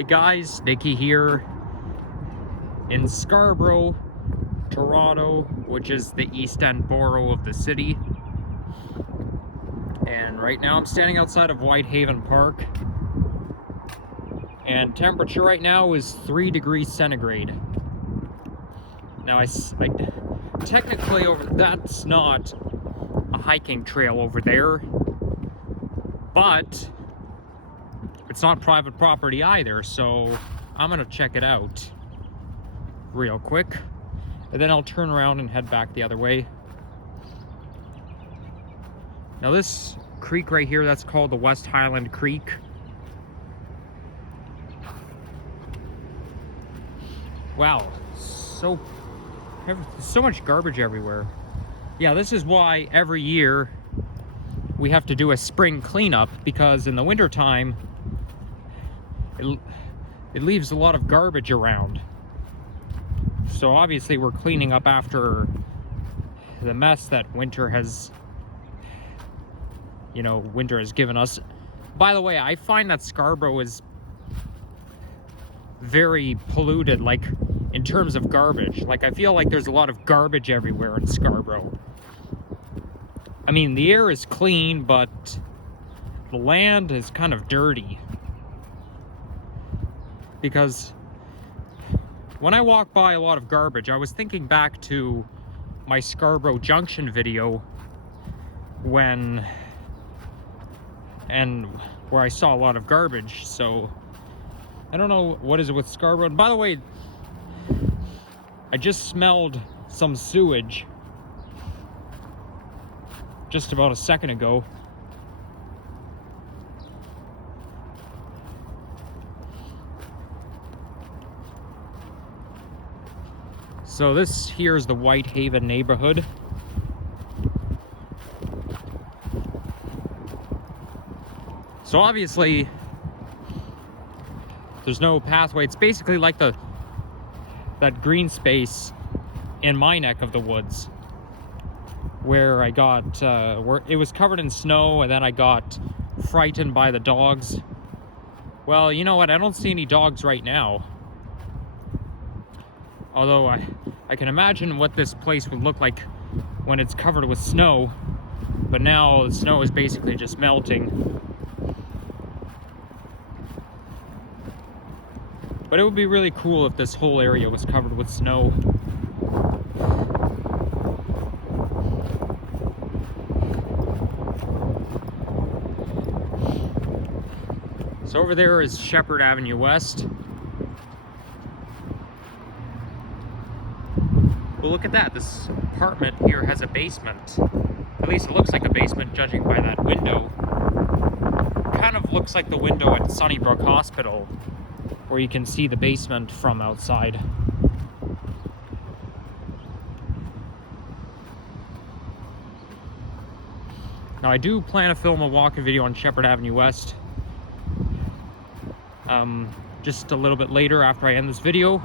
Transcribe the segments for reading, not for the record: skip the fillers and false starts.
Hey guys, Nikki here in Scarborough, Toronto, which is the east end borough of the city. And right now I'm standing outside of Whitehaven Park. And temperature right now is 3 degrees centigrade. Now technically that's not a hiking trail over there, but it's not private property either, so I'm gonna check it out real quick, and then I'll turn around and head back the other way. Now this creek right here, that's called the West Highland Creek. Wow, so much garbage everywhere. Yeah, this is why every year we have to do a spring cleanup, because in the winter time it leaves a lot of garbage around. So obviously we're cleaning up after the mess that winter has given us. By the way, I find that Scarborough is very polluted, like in terms of garbage. Like, I feel like there's a lot of garbage everywhere in Scarborough. I mean, the air is clean, but the land is kind of dirty. Because when I walk by a lot of garbage, I was thinking back to my Scarborough Junction video where I saw a lot of garbage. So I don't know what is it with Scarborough. And by the way, I just smelled some sewage just about a second ago. So this here is the Whitehaven neighborhood. So obviously there's no pathway. It's basically like that green space in my neck of the woods where I got where it was covered in snow, and then I got frightened by the dogs. Well, you know what? I don't see any dogs right now. Although I can imagine what this place would look like when it's covered with snow. But now the snow is basically just melting. But it would be really cool if this whole area was covered with snow. So over there is Sheppard Avenue West. Well, look at that. This apartment here has a basement. At least it looks like a basement, judging by that window. Kind of looks like the window at Sunnybrook Hospital, where you can see the basement from outside. Now, I do plan to film a walking video on Sheppard Avenue West just a little bit later after I end this video.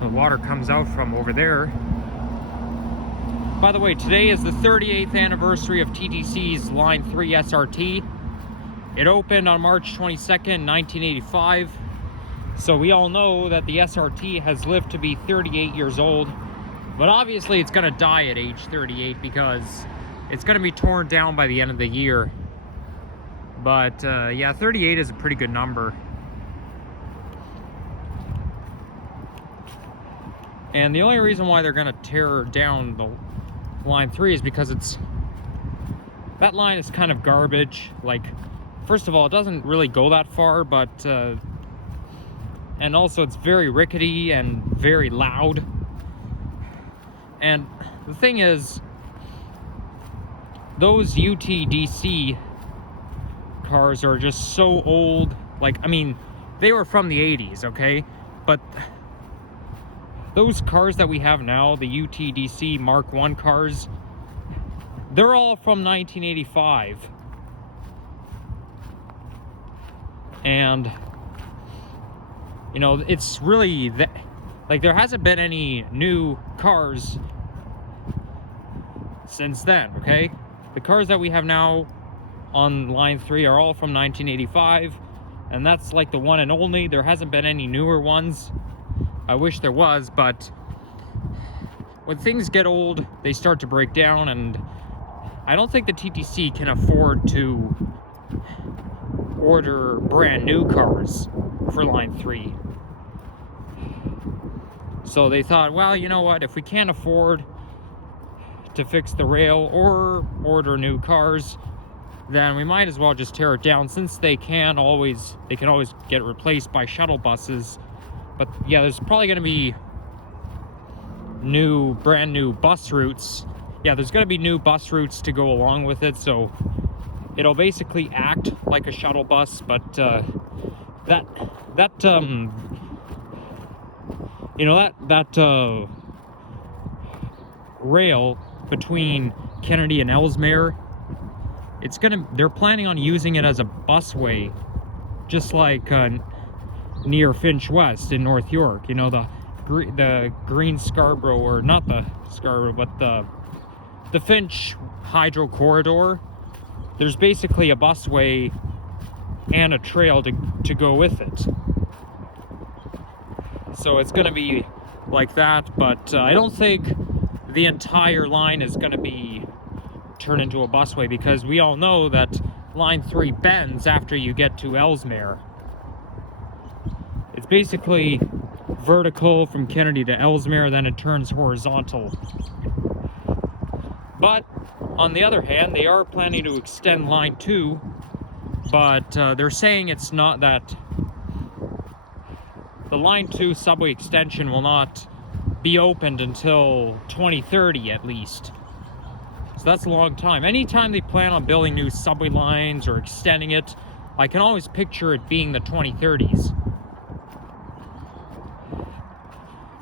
The water comes out from over there. By the way, today is the 38th anniversary of TTC's Line 3 SRT. It opened on March 22nd, 1985. So we all know that the SRT has lived to be 38 years old. But obviously it's gonna die at age 38 because it's gonna be torn down by the end of the year. But yeah, 38 is a pretty good number. And the only reason why they're gonna tear down the Line 3 is because that line is kind of garbage. Like, first of all, it doesn't really go that far, but and also it's very rickety and very loud. And the thing is, those UTDC cars are just so old. Like, I mean, they were from the 80s, okay? But those cars that we have now, the UTDC Mark 1 cars, they're all from 1985. And, you know, it's really like, there hasn't been any new cars since then, okay? The cars that we have now on Line 3 are all from 1985, and that's like the one and only. There hasn't been any newer ones. I wish there was, but when things get old, they start to break down, and I don't think the TTC can afford to order brand new cars for Line 3. So they thought, well, you know what, if we can't afford to fix the rail or order new cars, then we might as well just tear it down, since they can always get replaced by shuttle buses. But yeah, there's probably going to be brand new bus routes. Yeah, there's going to be new bus routes to go along with it, so it'll basically act like a shuttle bus. But that rail between Kennedy and Ellesmere, they're planning on using it as a busway, just like near Finch West in North York. You know, the Green Scarborough, or not the Scarborough, but the Finch Hydro Corridor. There's basically a busway and a trail to go with it. So it's going to be like that, but I don't think the entire line is going to be turned into a busway, because we all know that Line 3 bends after you get to Ellesmere. It's basically vertical from Kennedy to Ellesmere, then it turns horizontal. But on the other hand, they are planning to extend Line 2, but they're saying it's not that the Line 2 subway extension will not be opened until 2030 at least. So that's a long time. Anytime they plan on building new subway lines or extending it, I can always picture it being the 2030s.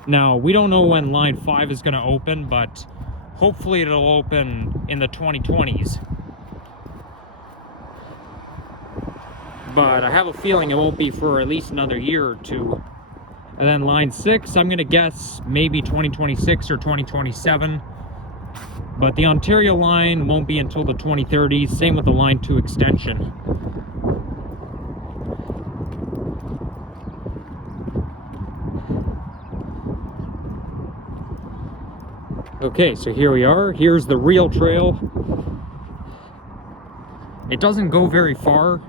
Now, we don't know when Line 5 is going to open, but hopefully it'll open in the 2020s. But I have a feeling it won't be for at least another year or two. And then Line 6, I'm going to guess maybe 2026 or 2027. But the Ontario line won't be until the 2030s. Same with the Line 2 extension. Okay, so here we are. Here's the real trail. It doesn't go very far,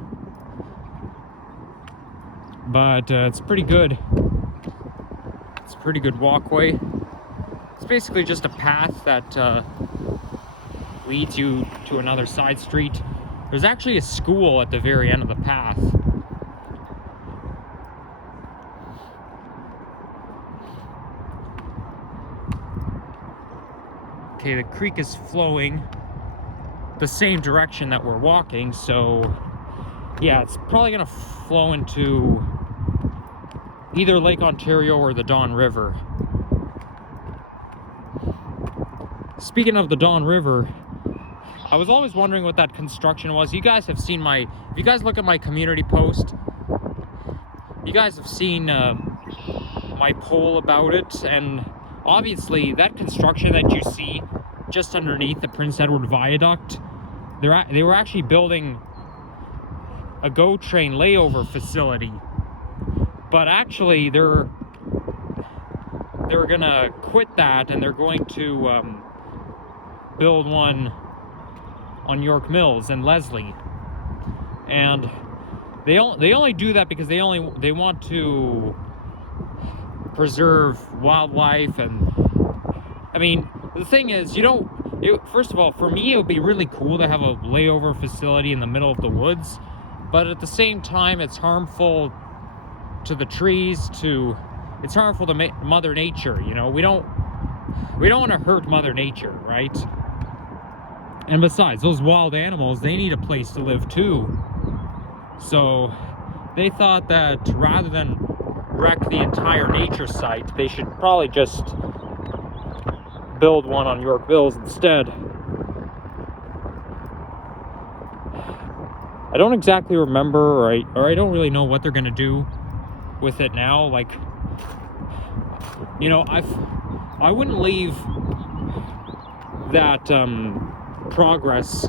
but it's pretty good. It's a pretty good walkway. It's basically just a path that leads you to another side street. There's actually a school at the very end of the path. Okay, the creek is flowing the same direction that we're walking, so yeah, it's probably gonna flow into either Lake Ontario or the Don River. Speaking of the Don River, I was always wondering what that construction was. You guys have seen if you guys look at my community post, you guys have seen my poll about it, and obviously that construction that you see just underneath the Prince Edward Viaduct, they were actually building a GO train layover facility, but actually they're gonna quit that, and they're going to build one on York Mills and Leslie. And they only do that because they want to preserve wildlife. And I mean, the thing is, first of all, for me, it would be really cool to have a layover facility in the middle of the woods, but at the same time, it's harmful to the trees, it's harmful to Mother Nature. You know, we don't want to hurt Mother Nature, right? And besides, those wild animals, they need a place to live too. So they thought that rather than wreck the entire nature site, they should probably just build one on York Mills instead. I don't exactly remember, or I don't really know what they're gonna do with it now. Like, you know, I wouldn't leave that progress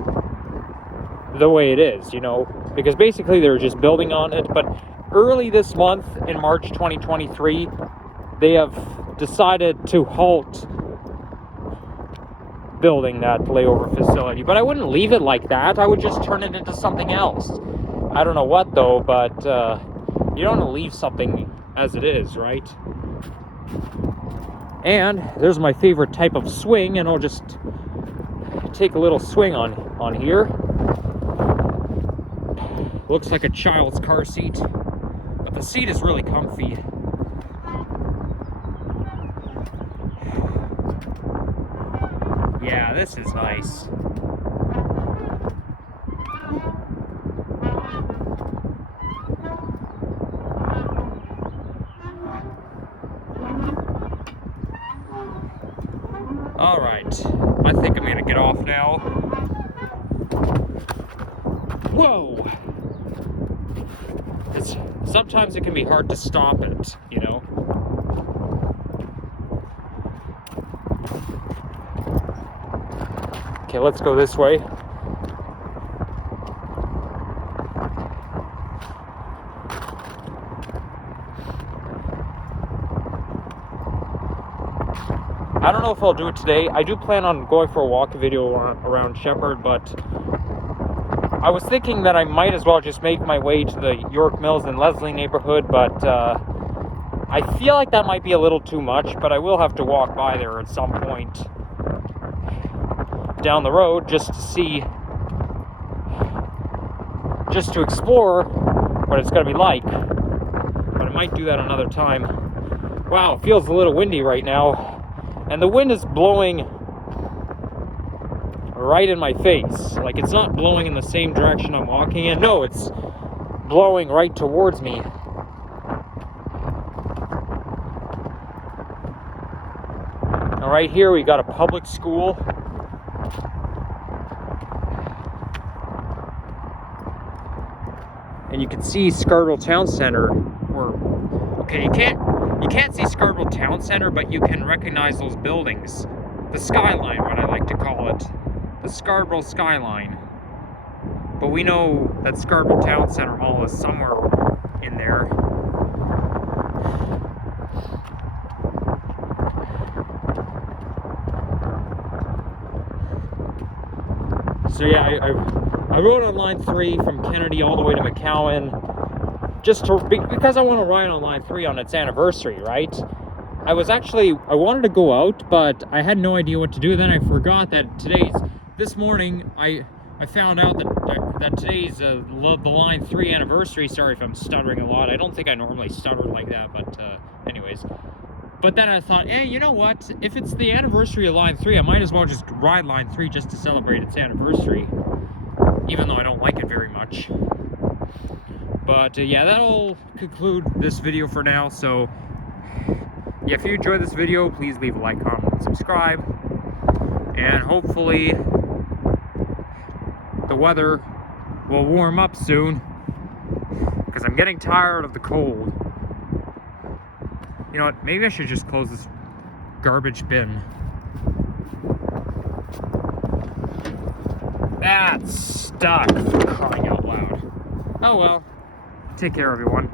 the way it is, you know, because basically they're just building on it. But early this month, in March 2023, they have decided to halt building that layover facility. But I wouldn't leave it like that. I would just turn it into something else. I don't know what though, but you don't want to leave something as it is, right? And there's my favorite type of swing, and I'll just take a little swing on here. Looks like a child's car seat, but the seat is really comfy. Yeah, this is nice. All right, I think I'm gonna get off now. Whoa! Sometimes it can be hard to stop it, you know? Okay, let's go this way. I don't know if I'll do it today. I do plan on going for a walk video around Shepherd, but I was thinking that I might as well just make my way to the York Mills and Leslie neighborhood, but I feel like that might be a little too much, but I will have to walk by there at some point down the road just to see, just to explore what it's going to be like. But I might do that another time. Wow, it feels a little windy right now, and the wind is blowing right in my face. Like, it's not blowing in the same direction I'm walking in. No, it's blowing right towards me. And right here we got a public school. And you can see Scarborough Town Center. Okay, you can't see Scarborough Town Center, but you can recognize those buildings. The skyline, what I like to call it. The Scarborough skyline. But we know that Scarborough Town Center Mall is somewhere in there. So yeah, I rode on line 3 from Kennedy all the way to McCowan, because I want to ride on line 3 on its anniversary, right? I wanted to go out, but I had no idea what to do. Then I forgot that this morning I found out that today's the line 3 anniversary. Sorry if I'm stuttering a lot. I don't think I normally stutter like that, but anyways. But then I thought, hey, you know what? If it's the anniversary of line 3, I might as well just ride line 3 just to celebrate its anniversary, even though I don't like it very much. But yeah, that'll conclude this video for now. So yeah, if you enjoyed this video, please leave a like, comment, and subscribe. And hopefully the weather will warm up soon, because I'm getting tired of the cold. You know what, maybe I should just close this garbage bin. That's stuck, for crying out loud. Oh well, take care everyone.